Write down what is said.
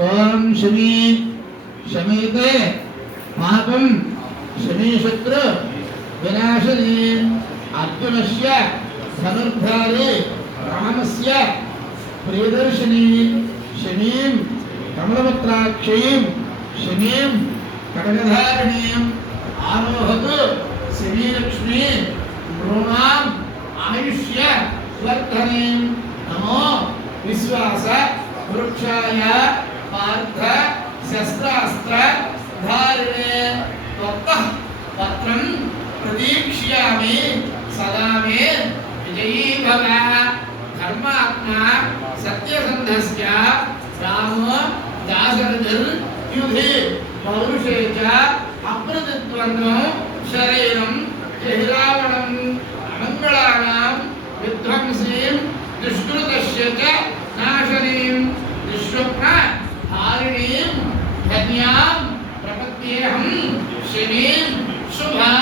ओम शमी शमीते पापम शमी शत्रु विनाशिनी अर्जुनस्य धनुर्धारी रामस्य प्रियदर्शिनी शमीं कमलपत्राक्षीं शमीं कटकधारिणीं आरोहतु शमीलक्ष्मी नृणाम् आयुष्य वर्धनीं नमो विश्वास वृक्षाय पार्थ शस्त्रास्त्र धारिणे त्वत्तः पत्रं प्रतीक्ष्यामि सदा मे विजयी भव धर्मात्मा सत्यसन्धस्य रामो दाशरथिर्युधि पौरुषे च अप्रतिद्वन्द्वो शरीरं जहिरावणं मंगलानां विध्वंसीं दुष्कृतस्य च नाशनीं दुष्स्वप्न हारिणीं धन्यां प्रपद्येऽहं शमीं शुभां